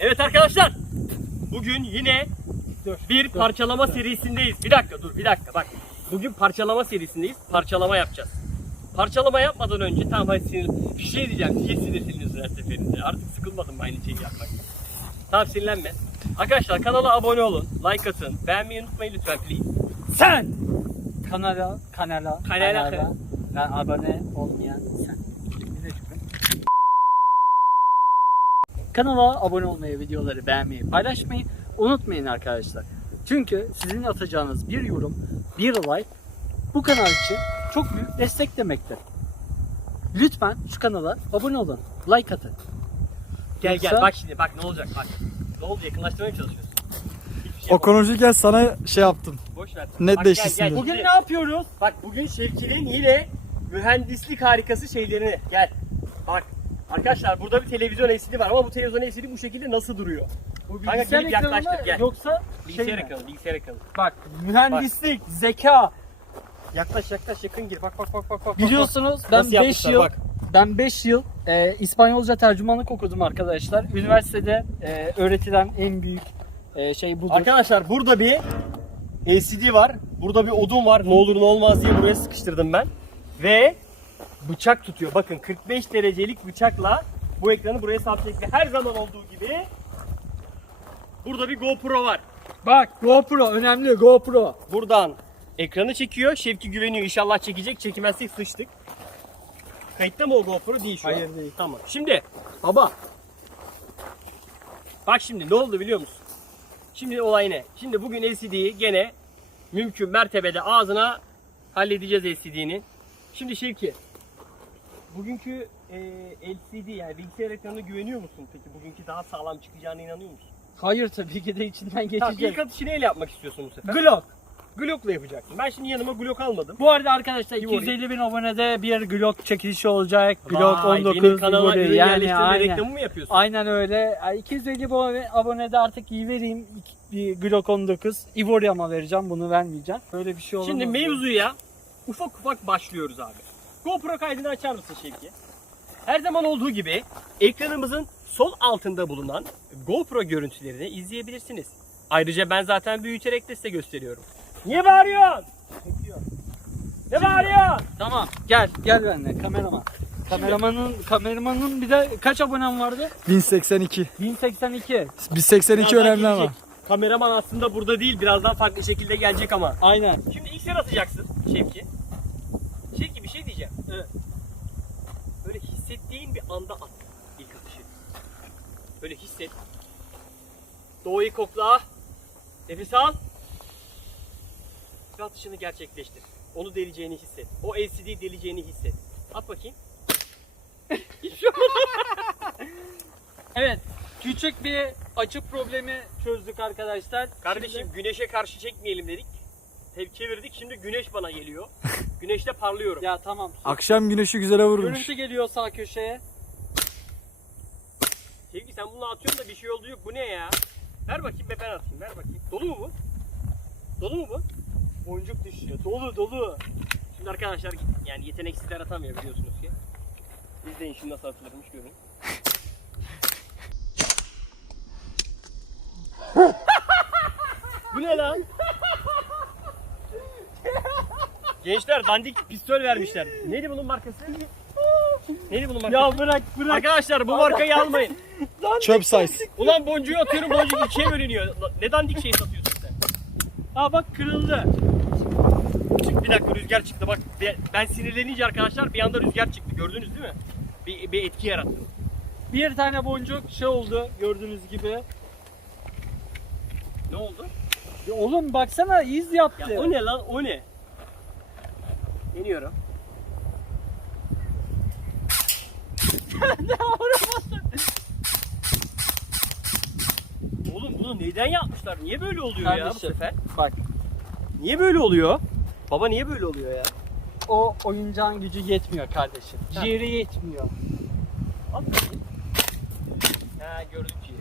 Evet arkadaşlar. Bugün yine bir parçalama serisindeyiz. Bir dakika dur bir dakika bak. Bugün parçalama serisindeyiz. Parçalama yapacağız. Parçalama yapmadan önce tamam hadi sinir, bir şey diyeceğim. Niye sinirleniyorsun her seferinde? Artık sıkılmadım aynı şeyi yapmak. Tamam sinirlenme. Arkadaşlar kanala abone olun, like atın, beğenmeyi unutmayın lütfen please. Sen! Kanala, kanala, Kanala. kanala, ben abone olmayan sen. Bize çıkın. Kanala abone olmayı, videoları beğenmeyi, paylaşmayı unutmayın arkadaşlar. Çünkü sizin atacağınız bir yorum, bir like bu kanal için çok büyük destek demektir. Lütfen şu kanala abone olun, like atın. Gel gel Yoksa- bak şimdi bak ne olacak bak. Ne oldu yakınlaştırmaya çalışıyorsun. Hiçbir şey O yapamam. konuşurken sana şey yaptım. Boş ver. Netleşti Bak, gel, gel. sinir. Bugün ne yapıyoruz? Bak bugün Şevki'nin yine mühendislik harikası şeylerini gel. Bak arkadaşlar burada bir televizyon LCD var ama bu televizyon LCD bu şekilde nasıl duruyor? Bu Kanka, bilgisayar gelip ekranı yaklaştır, mı gel. yoksa Bilgisayar şey mi? ekranı, bilgisayar ekranı. Bak mühendislik, zeka. Yaklaş yaklaş yakın gir. Bak bak bak bak bak. Biliyorsunuz ben Nasıl 5 yapmışlar, yıl bak. ben 5 yıl e, İspanyolca tercümanlık okudum arkadaşlar. Üniversitede e, öğretilen en büyük e, şey budur. Arkadaşlar burada bir LCD var. Burada bir odun var. Ne olur ne olmaz diye buraya sıkıştırdım ben. Ve bıçak tutuyor. Bakın 45 derecelik bıçakla bu ekranı buraya sabitledik. Ve her zaman olduğu gibi burada bir GoPro var. Bak GoPro önemli GoPro. Buradan ekranı çekiyor. Şevki güveniyor. İnşallah çekecek. Çekemezsek sıçtık. Kayıtta mı o GoPro? Değil şu an. Hayır, değil. Tamam. Şimdi baba. Bak şimdi ne oldu biliyor musun? Şimdi olay ne? Şimdi bugün LCD'yi gene mümkün mertebede ağzına halledeceğiz LCD'nin. Şimdi Şevki. Bugünkü e, LCD yani bilgisayar ekranına güveniyor musun peki? Bugünkü daha sağlam çıkacağına inanıyor musun? Hayır tabii ki de içinden Tamam, geçecek. ilk atışı neyle yapmak istiyorsun bu sefer? Glock. Glock'la yapacaksın. Ben şimdi yanıma Glock almadım. Bu arada arkadaşlar Ivory. 250 bin abonede bir Glock çekilişi olacak. Glock Vay, 19 benim kanala ürün yani yerleştirme aynen. reklamı mı yapıyorsun? Aynen öyle. Ay, 250 bu abonede artık iyi vereyim. Bir Glock 19. Ivory ama vereceğim bunu vermeyeceğim. Böyle bir şey olamaz. Şimdi mevzuya ufak ufak başlıyoruz abi. GoPro kaydını açar mısın Şevki? Her zaman olduğu gibi ekranımızın sol altında bulunan GoPro görüntülerini izleyebilirsiniz. Ayrıca ben zaten büyüterek de size gösteriyorum. Niye bağırıyorsun? Ne bağırıyorsun? Tamam gel gel benimle kameraman. Kameramanın kameramanın bir de kaç abonem vardı? 1082. 1082. Biz 82 Birazdan önemli ama. gelecek. Kameraman aslında burada değil. Birazdan farklı şekilde gelecek ama. Aynen. Şimdi ilk sen atacaksın. Şevki bir şey diyeceğim. Evet. Böyle hissettiğin bir anda at ilk atışı. Böyle hisset. Doğayı kokla. Nefes al. Ve atışını gerçekleştir. Onu deleceğini hisset. O LCD deleceğini hisset. At bakayım. Evet. Küçük bir açı problemi çözdük arkadaşlar. Kardeşim Şimdi- güneşe karşı çekmeyelim dedik. Hep çevirdik. Şimdi güneş bana geliyor. Güneşte parlıyorum. ya tamam. Akşam güneşi güzele vurmuş. Görüntü geliyor sağ köşeye. Sevgi sen bunu atıyorsun da bir şey oldu yok. Bu ne ya? Ver bakayım be ben atayım. Ver bakayım. Dolu mu bu? Dolu mu bu? Boncuk düşüyor. Dolu dolu. Şimdi arkadaşlar yani yeteneksizler atamıyor biliyorsunuz ki. İzleyin şimdi nasıl atılırmış görün. Bu ne lan? Gençler dandik pistol vermişler. Neydi bunun markası? Neydi bunun markası? Ya bırak bırak. Arkadaşlar bu markayı almayın. Çöp size. Ulan boncuğu atıyorum boncuk ikiye bölünüyor. Ne dandik şey satıyorsun sen? Aa bak kırıldı. Çık bir dakika rüzgar çıktı bak. Be- Ben sinirlenince arkadaşlar bir anda rüzgar çıktı. Gördünüz değil mi? Bir, bir etki yarattı. Bir tane boncuk şey oldu gördüğünüz gibi. Ne oldu? Ya oğlum baksana iz yaptı. Ya o ne lan o ne? Deniyorum. Oğlum bunu neden yapmışlar? Niye böyle oluyor ya bu Kardeşim. sefer? Bak Niye böyle oluyor? Baba niye böyle oluyor ya? o oyuncağın gücü yetmiyor kardeşim. Ciğeri yetmiyor. Bakayım. Ha gördük ki.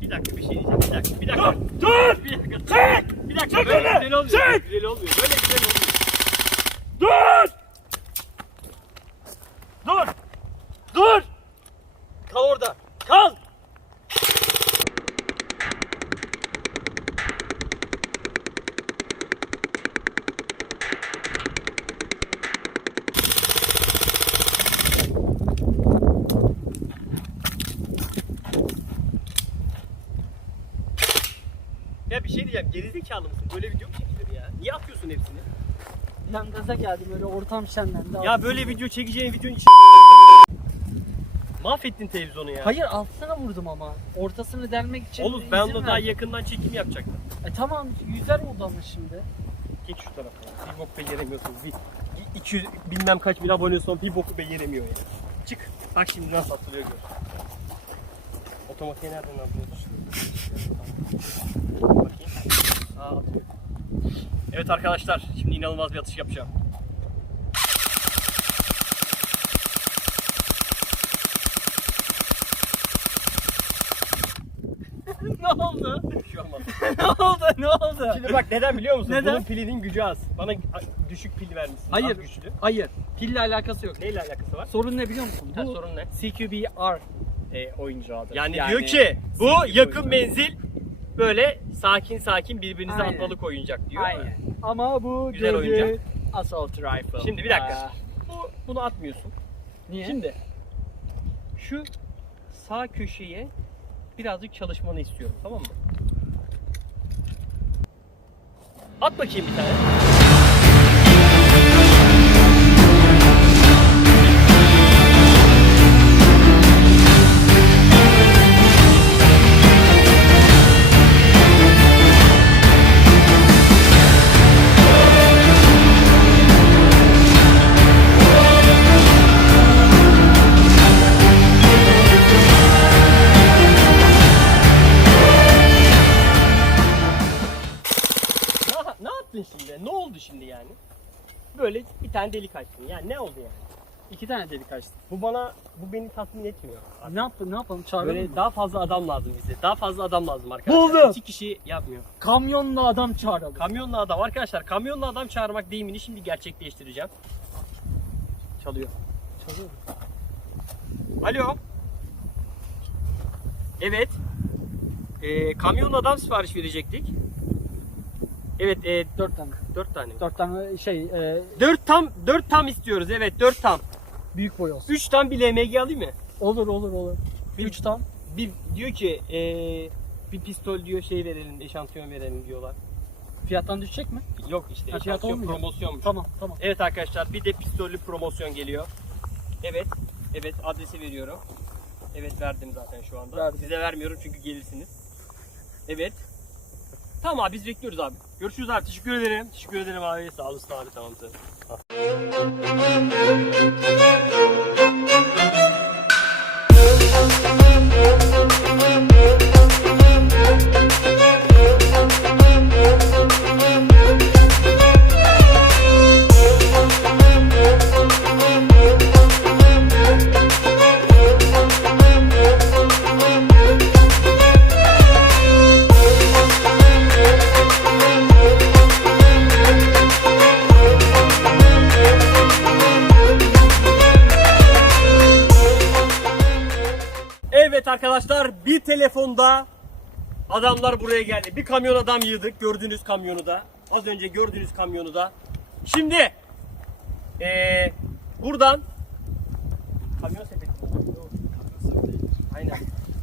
Bir dakika bir şey diyeceğim. Bir dakika. Bir dakika. Dur! Dur! Bir dakika. Çek! Bir dakika. Böyle güzel olmuyor. Çek! Güzel olmuyor. Böyle güzel olmuyor. diyeceğim. Gerizekalı mısın? Böyle video mu çekilir ya? Niye atıyorsun hepsini? Ben gaza geldim öyle ortam şenlendi. Ya böyle video çekeceğin videonun için Mahvettin televizyonu ya. Hayır altına vurdum ama. Ortasını delmek için Oğlum ben izin onu daha verdim. yakından çekim yapacaktım. E tamam yüzer oldu ama şimdi. Geç şu tarafa. Bir bok beceremiyorsun. Bir, 200 bilmem kaç bin abone son bir boku beceremiyor ya. Çık. Bak şimdi nasıl atılıyor gör. Otomatiğe nereden. Aa atıyor. Evet arkadaşlar şimdi inanılmaz bir atış yapacağım. ne oldu? Bir şey ne oldu? Ne oldu? Şimdi bak neden biliyor musun? Neden? Bunun pilinin gücü az. Bana düşük pil vermişsin. Hayır. Az güçlü. Hayır. Pille alakası yok. Neyle alakası var? Sorun ne biliyor musun? Ha, Bu sorun ne? CQBR e, oyuncu adı. Yani, diyor ki bu CQB yakın oyuncu. menzil böyle sakin sakin birbirinize Aynen. atmalık oyuncak diyor. Aynen. Ama bu Güzel dedi, oyuncak. Assault rifle. Şimdi bir dakika. Aa, Bu, bunu atmıyorsun. niye? Şimdi şu sağ köşeye birazcık çalışmanı istiyorum tamam mı? At bakayım bir tane. Tane delik açtın. Yani ne oldu yani? İki tane delik açtı. Bu bana, bu beni tatmin etmiyor. Ne yapalım? Ne yapalım? Çağıralım Böyle mı? daha fazla adam lazım bize. Daha fazla adam lazım arkadaşlar. Buldum. İki kişi yapmıyor. Kamyonla adam çağıralım. Kamyonlu adam arkadaşlar kamyonlu adam çağırmak deyimini şimdi gerçekleştireceğim. Çalıyor. Çalıyor. Alo. Evet. Ee, kamyonlu adam sipariş verecektik. Evet, e, Dört tane. dört tane. mi? Dört tane şey e, Dört tam, dört tam istiyoruz. Evet, dört tam. büyük boy olsun. Üç tam bir LMG alayım mı? Olur olur olur. Bir- Üç tam. Bir diyor ki, ee, bir pistol diyor şey verelim, eşantiyon verelim diyorlar. Fiyattan düşecek mi? Yok işte, Ha, fiyat eşantiyon olmayacak. promosyonmuş. Tamam tamam. Evet arkadaşlar bir de pistollü promosyon geliyor. Evet. Evet adresi veriyorum. Evet verdim zaten şu anda. Verdin. Size vermiyorum çünkü gelirsiniz. Evet. Tamam abi biz bekliyoruz abi. Görüşürüz abi. Teşekkür ederim. Teşekkür ederim abi. Sağ olasın abi. Tamam tamam. Arkadaşlar bir telefonda adamlar buraya geldi. Bir kamyon adam yığdık. Gördüğünüz kamyonu da. Az önce gördüğünüz kamyonu da. Şimdi eee, buradan kamyon sepeti. Aynen.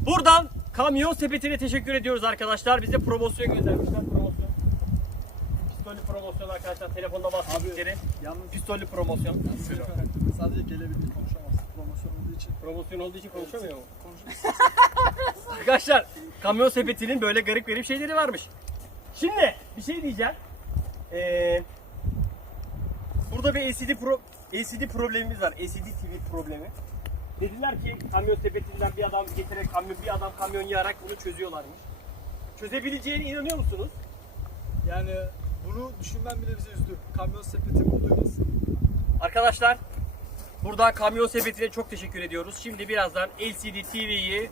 Buradan kamyon sepetine teşekkür ediyoruz arkadaşlar. Bize promosyon göndermişler. Promosyon. Pistollü promosyon arkadaşlar. Telefonda bahsettikleri. Yalnız Pistollü promosyon. sadece gelebildiği konuşamaz. Promosyon olduğu için. Promosyon olduğu için konuşamıyor mu? Arkadaşlar kamyon sepetinin böyle garip garip şeyleri varmış. Şimdi bir şey diyeceğim. Ee, burada bir LCD, pro, LCD problemimiz var. LCD TV problemi. Dediler ki kamyon sepetinden bir adam getirerek kamyon bir adam kamyon yağarak bunu çözüyorlarmış. Çözebileceğine inanıyor musunuz? Yani bunu düşünmem bile bizi üzdü. Kamyon sepeti bunu duymasın. Arkadaşlar buradan kamyon sepetine çok teşekkür ediyoruz. Şimdi birazdan LCD TV'yi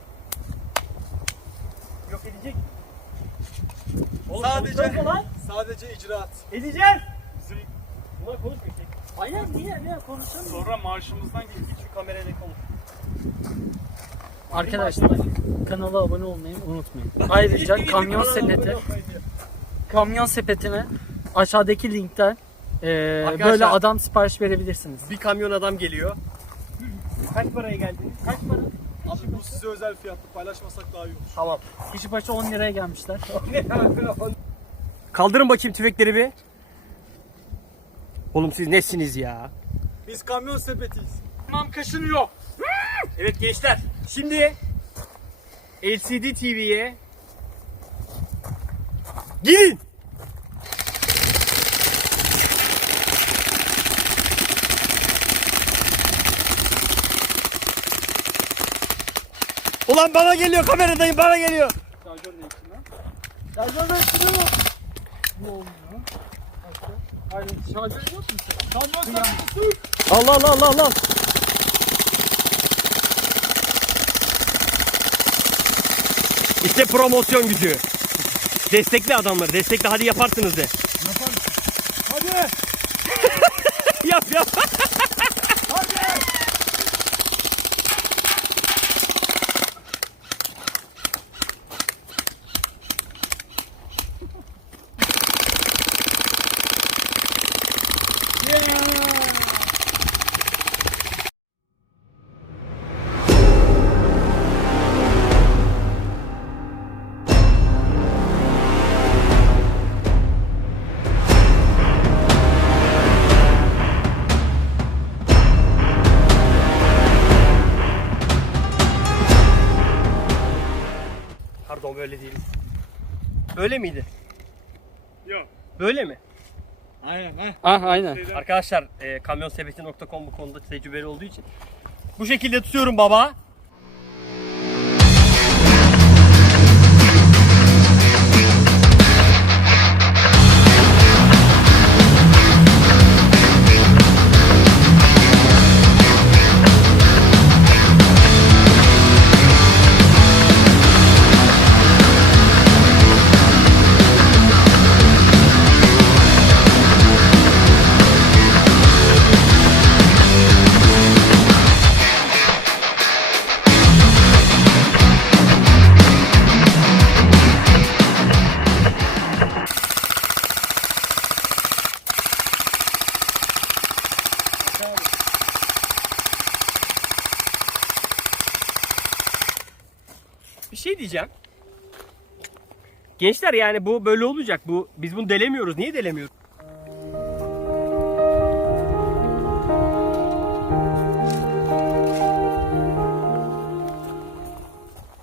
yok edecek. Oğlum, Sadece-. Sadece icraat. Edeceğiz. Bunlar konuşmayacak. Hayır niye niye konuşalım? Sonra marşımızdan git git şu kamerayla konuş. Arkadaşlar kanala abone olmayı unutmayın. Ayrıca kamyon sepeti kamyon sepetine aşağıdaki linkten e, Arkadaşlar- böyle adam sipariş verebilirsiniz. Bir kamyon adam geliyor. Kaç paraya geldiniz? Kaç para? Abi bu size özel fiyatlı paylaşmasak daha iyi olur. Tamam. Kişi başı 10 liraya gelmişler. Kaldırın bakayım tüfekleri bir. Oğlum siz nesiniz ya? Biz kamyon sepetiyiz. Tamam kaşınıyor. Evet gençler. Şimdi LCD TV'ye girin. Ulan bana geliyor kameradayım bana geliyor. Şarjör ne için lan? Şarjör ne için lan? Bu olmuyor. Başka? Aynen şarjör yok mu? Allah Allah Allah Allah. İşte promosyon gücü. Destekle adamları. Destekle hadi yaparsınız de. Hadi. yap yap. Böyle miydi? Yok. Böyle mi? Aynen ha. Ah aynen. Arkadaşlar e, kamyonsepeti.com bu konuda tecrübeli olduğu için bu şekilde tutuyorum baba. Bir şey diyeceğim. Gençler yani bu böyle olacak. Bu biz bunu delemiyoruz. Niye delemiyoruz?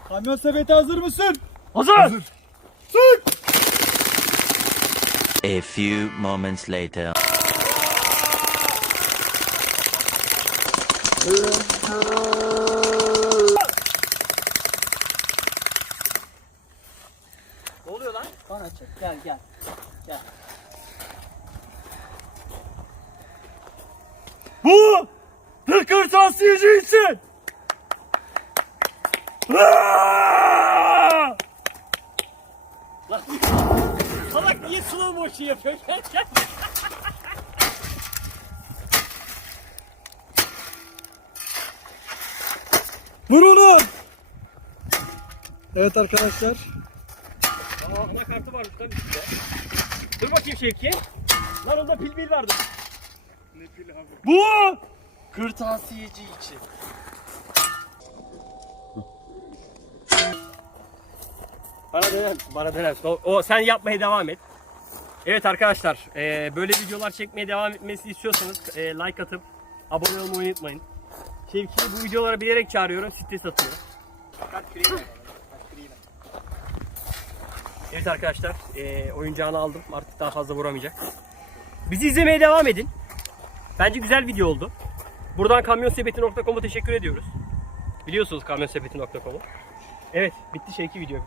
Kamyon sepeti hazır mısın? Hazır. A few moments later. Ne oluyor çek gel gel. Bu bir kırtasiyeci için. Lan salak niye slow motion yapıyor? Vur onu. Evet arkadaşlar. Aa anakartı varmış lan üstte. Dur bakayım Şevki. Lan onda pil pil vardı. Ne pili abi? Bu! Kırtasiyeci için. Bana döner, bana döner. O, o sen yapmaya devam et. Evet arkadaşlar, e, böyle videolar çekmeye devam etmesini istiyorsanız e, like atıp abone olmayı unutmayın. Şevki'yi bu videolara bilerek çağırıyorum, stres atıyor. Evet arkadaşlar, e, oyuncağını aldım. Artık daha fazla vuramayacak. Bizi izlemeye devam edin. Bence güzel video oldu. Buradan kamyonsepeti.com'a teşekkür ediyoruz. Biliyorsunuz kamyonsepeti.com'u. Evet, bitti Şevki video.